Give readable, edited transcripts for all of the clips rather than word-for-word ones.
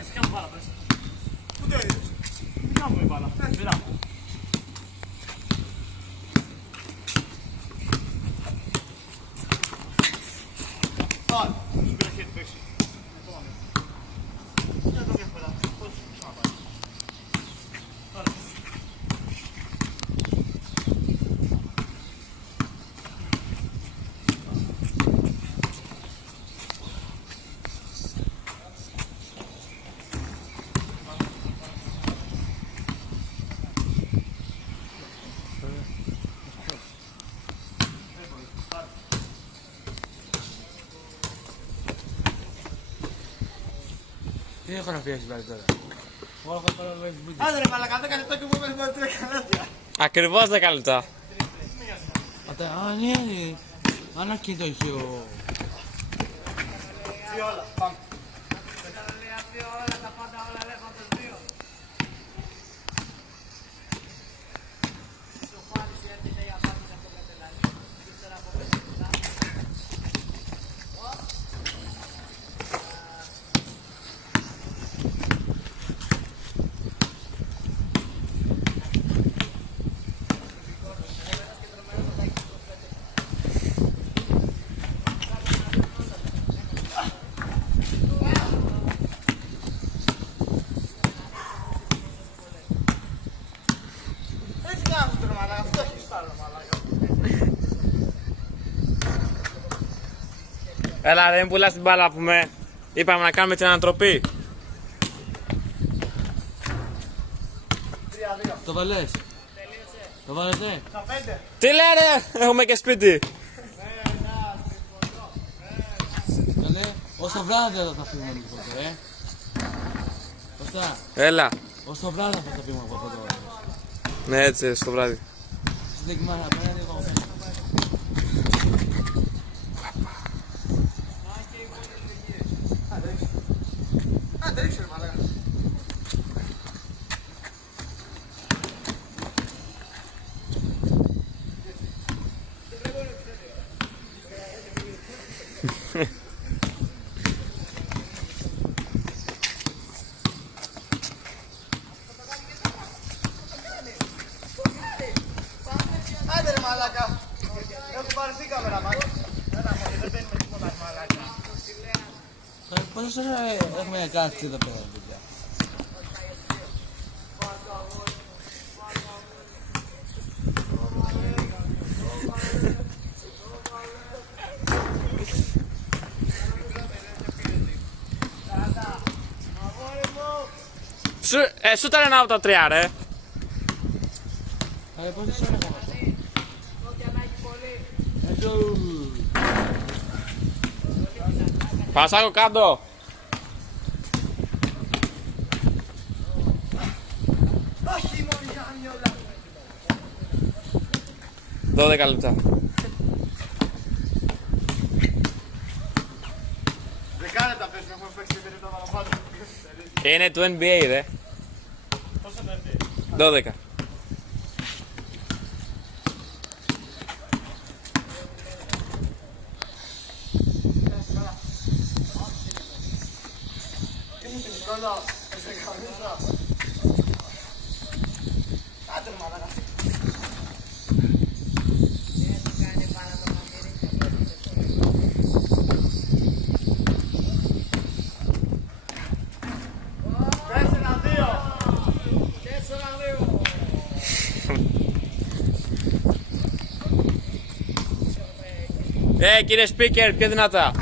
Si chiama palla questo. Vediamo come palla. Vediamo. Vai. Spera che pesci. Non mi quella. Τι έχω να πιέσεις πάλι τώρα. Άντε ρε μαλακά, 10 λεπτά και μου έμεινε 3 λεπτά. Ακριβώς 10 λεπτά. Α, ναι, ανακοίτω είχε ο... Όλα, πάμε. Έλα ρε, μην πουλάς την μπάλα που είπαμε να κάνουμε την ανατροπή. Το βάλες. Το βάλετε. Τι λέει ρε, έχουμε και σπίτι. Καλέ, ως το βράδυ θα τα φύγουμε λίγο τότε, Κωστά, Έλα. ως το βράδυ θα τα φύγουμε από εδώ. Ναι, έτσι, στο βράδυ. Συνδεκμάνα, πέρα λίγο από πέρα. Άντε ρίξε ρε μαλάκα. Άντε ρε μαλάκα. Έχω πάρει κάμερα μάλλον. Έλα μόλι, δεν παίρνουμε τίποτα μαλάκα. Πόσο ώρα έχουμε κάτσει εδώ πέρα, παιδιά. Σούταρε ένα από τα 3 ρε. Πόσες ώρες έχουμε. Πασάκο κάτω. 12 λεπτά. Δεκάλεπτα πες με έχουμε παίξει την το παραπάνω. Είναι του NBA, ρε. Πόσο το NBA? 12. Είναι στην εικόνα, σε καμίσα. Άντε ρε μαλάκα. Κύριε speaker, πιο δυνατά.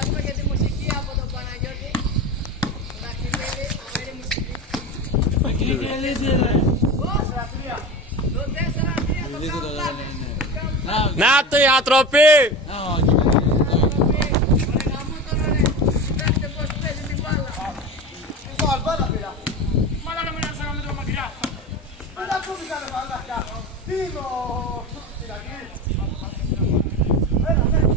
Έχουμε και τη μουσική από τον Παναγιώτη. Το Δαχτυλίδη, φοβερή μουσική. Το 4-3 το καουτάνε. Να το η ανθρωπή! Ρε γαμώ τώρα ρε. Κοιτάξτε πως παίζει την μπάλα. Λοιπόν, μπάλα πήρα. Μάλακα μην έρθα με το μακριά. Έλα κούμπηκα ρε μαλάκα. Τι είναι ο... Τυρακή. Έλα, έλα.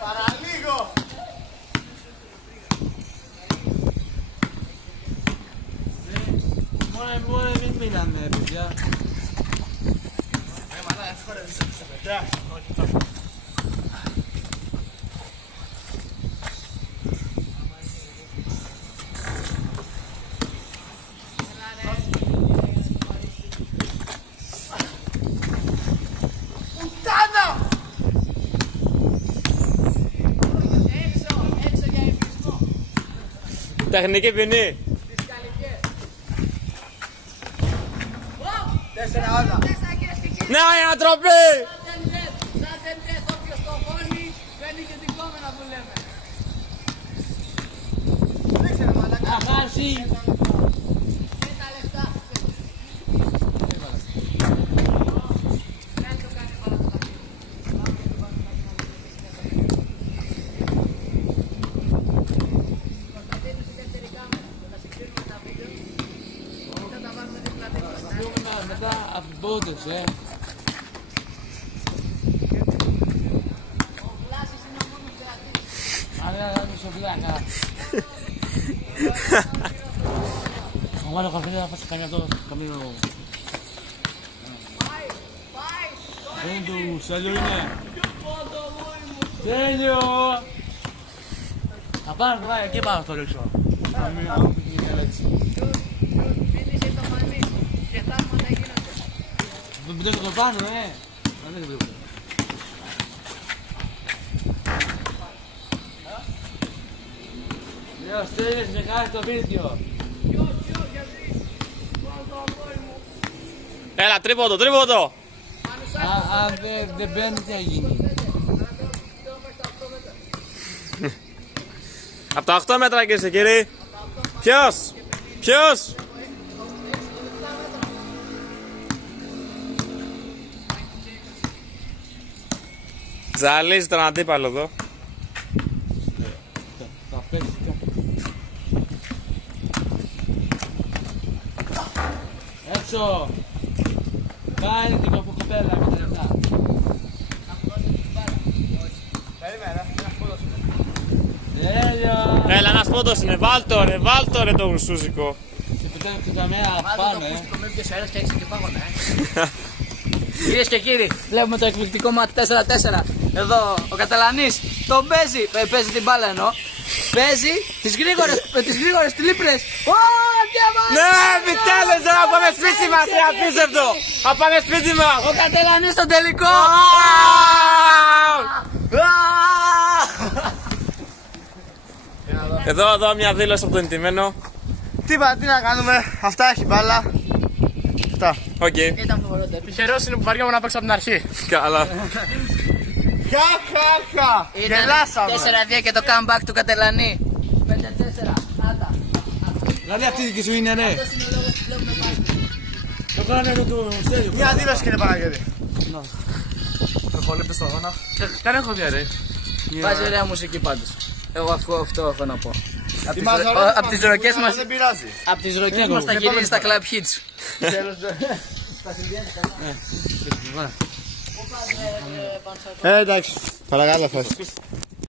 Παραλίγο! Μόνο μην μιλάνε, παιδιά. Μαλάκα, φορέ σε παιδιά. Όχι τόσο. Έξω για εμφυσμό. Τεχνική ποινή. Τις καλυκές. 4 όλα. 4 κυρίες και κύριοι. Να η ανθρωπή! Σαν τεντές, όποιος το χώνει, παίρνει και την κόμενα που λέμε. Ρίξε ρε μαλάκα. Αχάσει! Και τα λεφτά. Δεν το κάνει πάρα το δαχτυλίδι. Κωνσταντίνος η δεύτερη κάμερα. Θα συγκρίνουμε τα βίντεο. Θα τα βάλουμε δίπλα δίπλα. Μετά από τους πόντες, Ο Βλάσης είναι ο μόνος θεατής. Αν δεν είσαι βλάκα. Θα βάλω καφέ, θα φας καμία τόσο, καμίο... Πάει, πάει. Δεν του, Σέλιο είναι. Σέλιο! Θα πάρω, πάει, εκεί πάω στο ρίξω. Μίλησε το μανί. Και θαύματα γίνονται. Δεν πετύχω το πάνω, δεν πετύχω. Λέω, στέλνεις με χάρη το βίντεο. Ποιος, γιατί. Πάω το αγόρι μου. Έλα, τρίποντο, τρίποντο! Αν δεν μπαίνει, τι θα γίνει. Από τα 8 μέτρα κύριε κύριοι. Ποιος? Ποιος? Ζαλίζει τον αντίπαλο εδώ. Θα πέσει έξω. Κάνει την κοπέλα με τα λεφτά. Περίμενε, ένα πόδος είναι. Τέλειο. Έλα, ένας πόντος είναι. Βάλτο ρε το γουρσούζικο. Και πετάξτε τα μέρα πάνω, Το με πιες αέρας και έξω και πάγωνα, Κυρίες και κύριοι, βλέπουμε το εκπληκτικό μάτι 4-4. Εδώ ο Καταλανής τον παίζει, παίζει την μπάλα εννοώ. Παίζει τις γρήγορες τλίπρες. Ναι, επιτέλους, να πάμε σπίτι μας, είναι απίστευτο. Να πάμε σπίτι μας. Ο Καταλανής στον τελικό. Εδώ μια δήλωση από τον εντυμένο. Τι να κάνουμε, αυτά έχει μπάλα. Αυτά. Οκ. Ήταν φοβερό τέρμι. Τυχερός είναι που βαριόμουν να παίξω από την αρχή. Καλά. Χα. Ήταν Γελάσαμε. 4-2 και το comeback του Κατελανή. 5-4. Άτα. Δηλαδή αυτή η δική σου είναι, ναι. Αυτός είναι ο λόγος που βλέπουμε μπάσκετ. Το κάνω εγώ του Στέλιου. Μια δήλωση κύριε Παναγιώτη. Πολύ πες στο αγώνα. Δεν έχω δει, ρε. Βάζει ωραία μουσική πάντως. Εγώ αυτό έχω να πω. Απ' Απ' τις ροκές μας. Δεν πειράζει. Απ' τις ροκές μας τα γυρίζει στα club hits. Εντάξει, παρακαλώ.